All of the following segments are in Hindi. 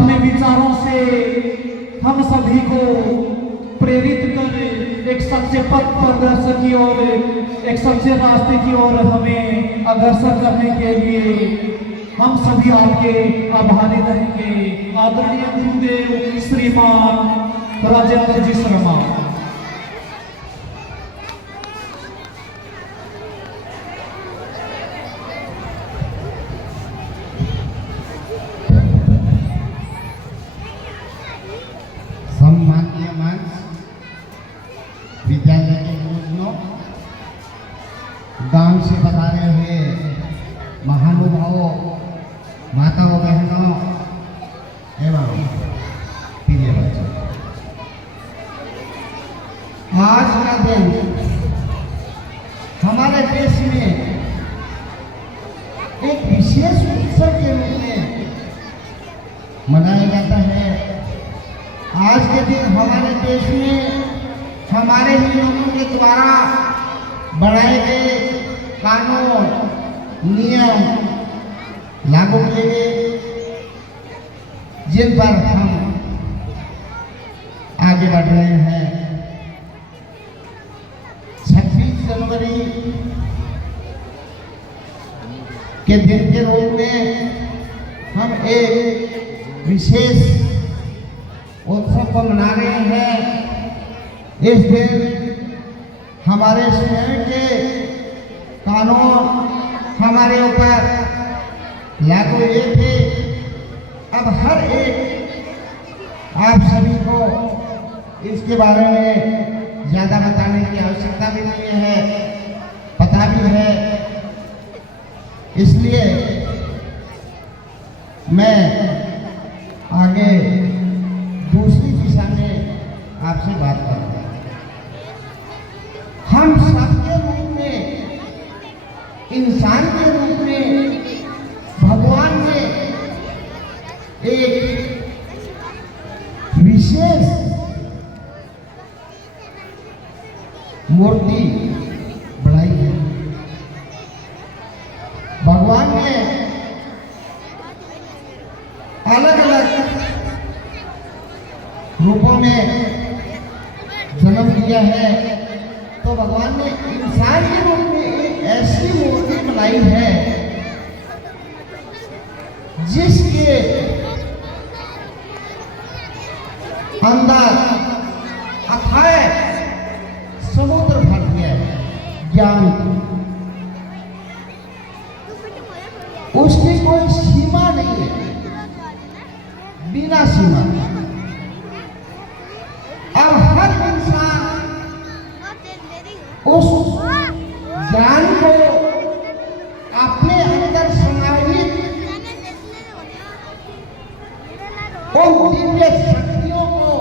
अपने विचारों से हम सभी को प्रेरित कर एक सच्चे पथ प्रदर्शन की ओर, एक सच्चे रास्ते की ओर हमें अग्रसर करने के लिए हम सभी आपके आभारी रहेंगे। आदरणीय गुरुदेव श्रीमान राजेंद्र जी शर्मा। सम्माननीय मंच, विद्यालय के गुरुजनों, गांव से पधारे हुए महानुभावों, माताओं, बहनों एवं प्रिय बच्चों, आज का दिन हमारे देश में एक विशेष उत्सव के रूप में मनाया जाता है। आज के दिन हमारे देश में हमारे ही लोगों के द्वारा बनाए गए कानून, नियम लागू किए गए, जिन पर हम आगे बढ़ रहे हैं। 26 जनवरी के दिन के रूप में हम एक विशेष उत्सव को मना रहे हैं। इस दिन हमारे स्वयं के कानून हमारे ऊपर लागू हुए थे। अब हर एक आप सभी को इसके बारे में ज़्यादा बताने की आवश्यकता भी नहीं है, पता भी है। इसलिए मैं आगे दूसरी दिशा में आपसे बात करूंगा। हम सबके रूप में, इंसान के रूप में भगवान ने एक विशेष मूर्ति बनाई है। भगवान ने अलग अलग रूपों में जन्म लिया है, तो भगवान ने इंसान के रूप में एक ऐसी मूर्ति बनाई है जिसके अंदर अथाह समुद्र भर गया है ज्ञान। उसकी कोई सीमा नहीं है, बिना सीमा। अब हर इंसान उस ज्ञान को अपने अंदर समाहित, उन दिव्य शक्तियों को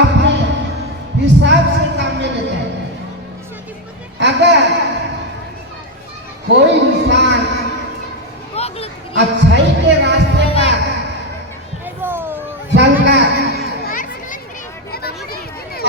अपने हिसाब से काम में लेता है। अगर कोई इंसान अच्छाई के रास्ते पर चलकर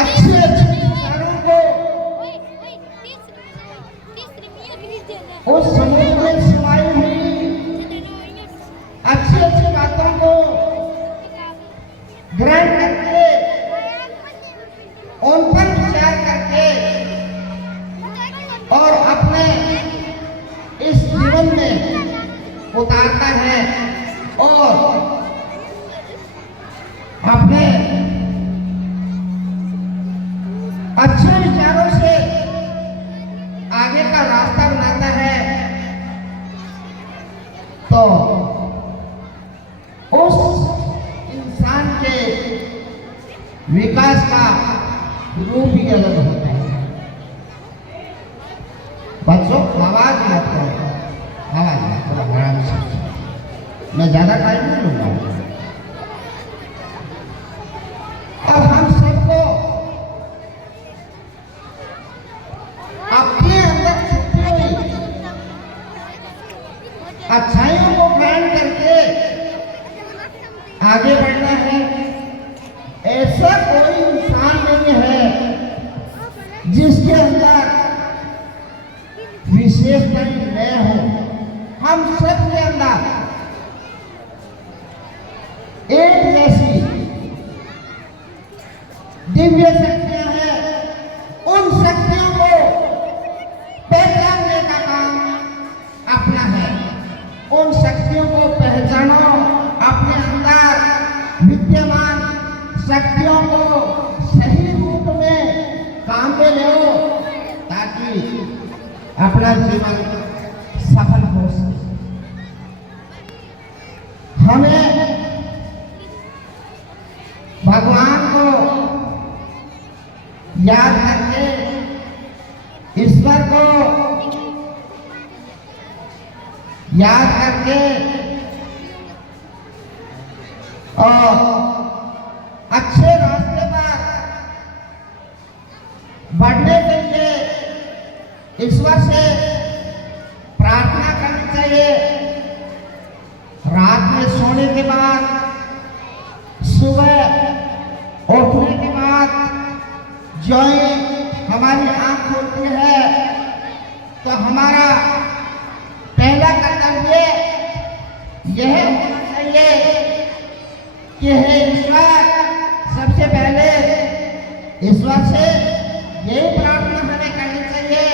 अच्छे विचारों को उस समूह में समाई हुई अच्छी बातों को ग्रहण करके, उन पर विचार करके और अपने इस जीवन में उतारता है और अपने अच्छे विचारों से आगे का रास्ता बनाता है, तो उस इंसान के विकास का रूप ही अलग होता है। बच्चों आवाज मत करो, आवाज मत करो, आराम से, मैं ज्यादा टाइम नहीं लूंगा। अब हम सबको अपने अंदर छुपी हुई अच्छाइयों को ग्रहण करके आगे बढ़ना है। ऐसा कोई इंसान नहीं है जिसके अंदर विशेषताएं न हो। हम सब के अंदर दिव्य शक्तियां हैं, उन शक्तियों को पहचानने का काम अपना है। उन शक्तियों को पहचानो, अपने अंदर विद्यमान शक्तियों को सही रूप में काम में लो, ताकि अपना जीवन सफल हो सके। हमें भगवान को याद करके, ईश्वर को याद करके और अच्छे रास्ते पर बढ़ने के लिए ईश्वर से प्रार्थना करनी चाहिए। रात में सोने के बाद, सुबह उठने के बाद जो ही हमारी आंख खुलती है, तो हमारा पहला कर्तव्य यह होना चाहिए कि हे ईश्वर, सबसे पहले ईश्वर से यही प्रार्थना हमें करनी चाहिए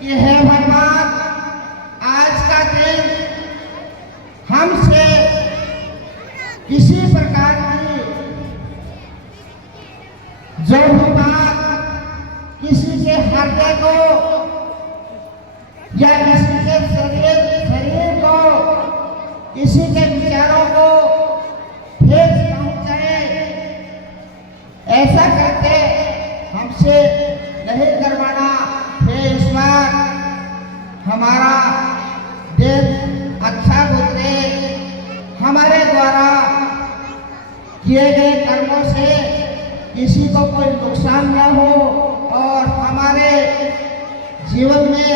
कि हे भगवान, आज का दिन हमसे किसी प्रकार की जो भी बात किसी के हृदय को या किसी के शरीर को, किसी के विचारों को ठेस पहुंचाए, ऐसा करके हमसे नहीं करवाना। हे ईश्वर, हमारा दिन अच्छा गुजरे, हमारे द्वारा किए गए कर्मों से किसी को कोई नुकसान न हो और हमारे जीवन में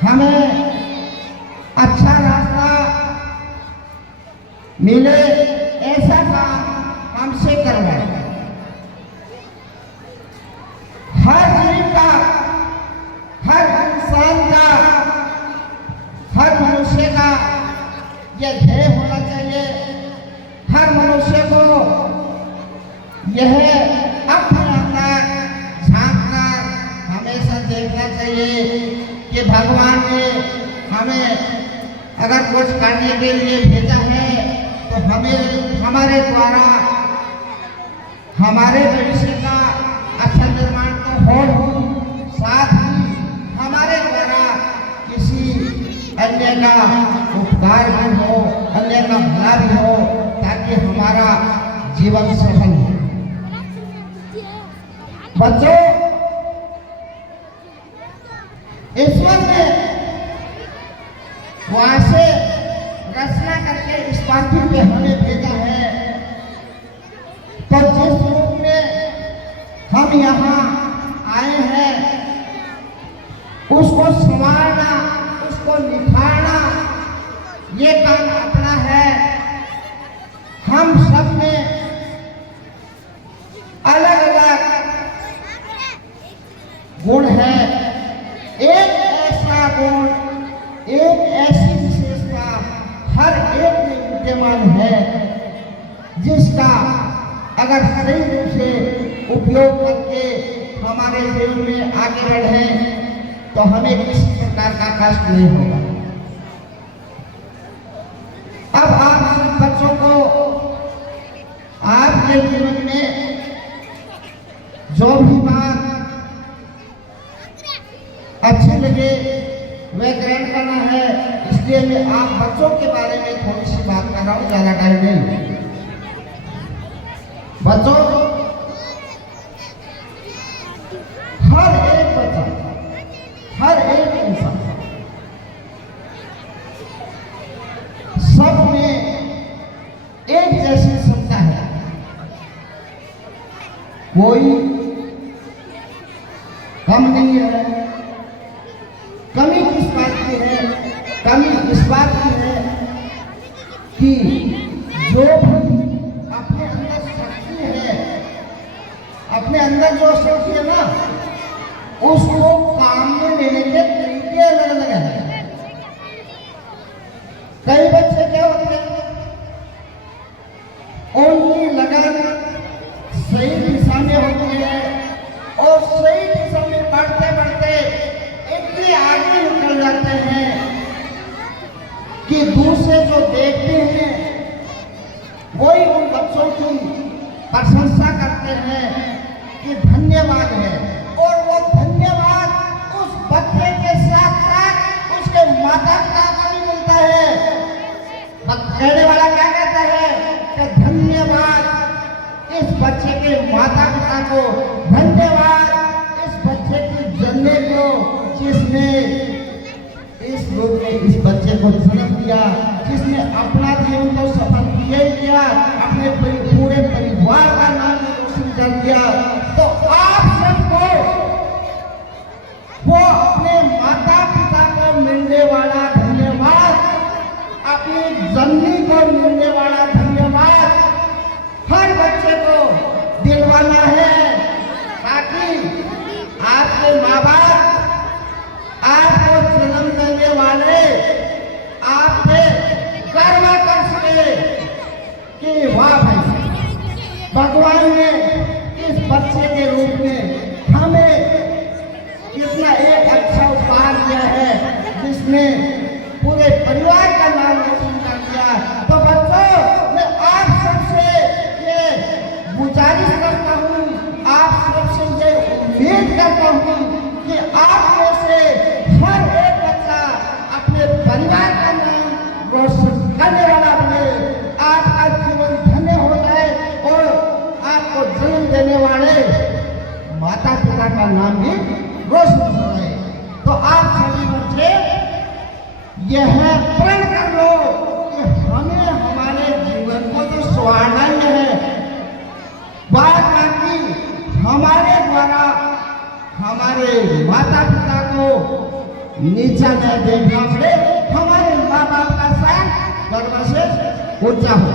हमें अच्छा रास्ता मिले, ऐसा काम हमसे करवाए। हर जीव का, हर इंसान का, हर मनुष्य का यह ध्येय होना चाहिए। हर मनुष्य को यह अपने अंदर झांक कर हमेशा देखना चाहिए कि भगवान ने हमें अगर कुछ करने के लिए भेजा है, तो हमें हमारे द्वारा हमारे भविष्य का अच्छा निर्माण तो हो ही, साथ ही हमारे द्वारा किसी अन्य का उपकार भी हो, अन्य का भला भी हो, ताकि हमारा जीवन सफल हो। बच्चों, ईश्वर ने वहां से रचना करके इस पृथ्वी पे हमें भेजा है, तो जिस रूप में हम यहाँ आए हैं, उसको संवारना, उसको निखारना, ये काम अपना है। हम सब में अलग अलग गुण है। एक ऐसा गुण, एक ऐसी विशेषता हर एक में विद्यमान है, जिसका अगर सही रूप से उपयोग करके हमारे जीवन में आगे बढ़े, तो हमें किसी प्रकार का कष्ट नहीं होगा। अब आप बच्चों को आपके जीवन में जो भी बात अच्छी लगे वह ग्रहण करना है, इसलिए मैं आप बच्चों के बारे में थोड़ी सी बात कर रहा हूँ, ज्यादा टाइम नहीं। बच्चों, हर एक बच्चा, हर एक इंसान, सब में एक जैसी क्षमता है। कोई कम नहीं है। कमी किस बात की है? कमी इस बात की है कि जो भी अपने अंदर शक्ति है, अपने अंदर जो शक्ति है ना, उसको काम में लेने के तरीके अलग अलग हैं। कई बच्चे क्या होते हैं, उनकी लगन सही दिशा में होते हैं और सही दिशा में बढ़ते बढ़ते इतने आगे निकल जाते हैं कि दूसरे जो देखते हैं वही उन बच्चों की प्रशंसा करते हैं कि धन्यवाद है, और वो धन्यवाद उस बच्चे के साथ साथ उसके माता पिता को भी मिलता है। कहने वाला क्या कहता है कि धन्यवाद इस बच्चे के माता पिता को, धन्यवाद इस बच्चे की जन्मे को जिसने इस रूप में इस बच्चे को जन्म दिया, जिसने अपना जीवन को सफल किया, अपने पूरे परिवार का नाम रोशन कर दिया। तो आप सबको वो अपने माता पिता को मिलने वाला धन्यवाद, अपनी जननी को मिलने वाला धन्यवाद हर बच्चे को दिलवाना है, ताकि आपके माँ बाप आपको जन्म देने वाले आपसे गर्व कर सके कि वाह भाई, भगवान ने इस बच्चे के रूप में हमें कितना एक अच्छा उपहार दिया है, जिसने पूरे परिवार का नाम रोशन कर दिया। तो बच्चों, मैं आप सबसे ये गुजारिश करता हूँ, आप सबसे ये उम्मीद करता हूँ कि आप में से हर एक बच्चा अपने परिवार का नाम रोशन करने वाला बने, आपका जीवन धन्य हो जाए और आपको जन्म देने वाले माता पिता का नाम भी रोशन हो जाए। तो आप सभी बच्चे यह प्रण कर लो कि हमें हमारे जीवन को जो स्वानंद है, बात बाकी हमारे द्वारा हमारे माता पिता को नीचा न देखना पड़े, हमारे माँ बाप का साथ गर्व से ऊंचा हो।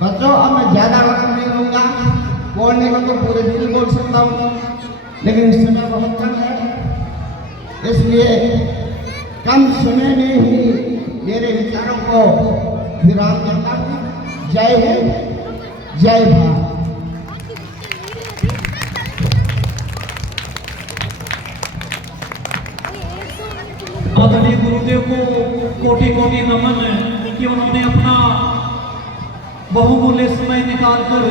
बच्चों, अब मैं ज्यादा वक्त नहीं लूंगा, बोलने को तो पूरे दिन बोल सकता हूँ, लेकिन इस समय बहुत कम है, इसलिए कम समय में ही मेरे विचारों को विराम देता हूँ। जय हिंद, जय भारत। आदरणीय गुरुदेव को कोटि कोटि नमन कि उन्होंने अपना बहुमूल्य समय निकाल कर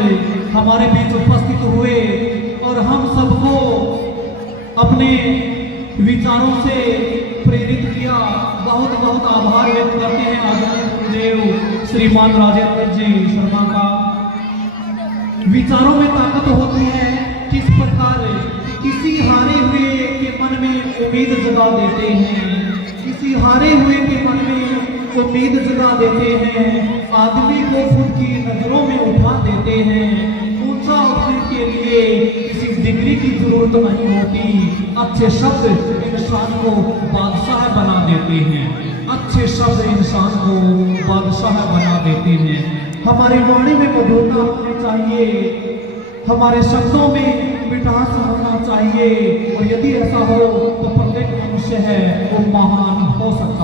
हमारे बीच उपस्थित हुए और हम सबको अपने विचारों से प्रेरित किया। बहुत बहुत आभार व्यक्त करते हैं आदरणीय गुरुदेव श्रीमान राजेंद्र जी शर्मा का। विचारों में ताकत होती है, किस प्रकार किसी हारे हुए के मन में उम्मीद जगा देते हैं, किसी हारे हुए के मन में उम्मीद जगा देते हैं, आदमी को खुद की नजरों में उठा देते हैं। ऊंचा उठने के लिए किसी डिग्री की जरूरत नहीं होती, अच्छे शब्द इंसान को बादशाह बना देते हैं, अच्छे शब्द इंसान को बादशाह बना देते हैं। हमारी वाणी में मधुरता होनी चाहिए, हमारे शब्दों में मिठास होना चाहिए, और यदि ऐसा हो तो प्रत्येक मनुष्य है वो महान हो सकता है।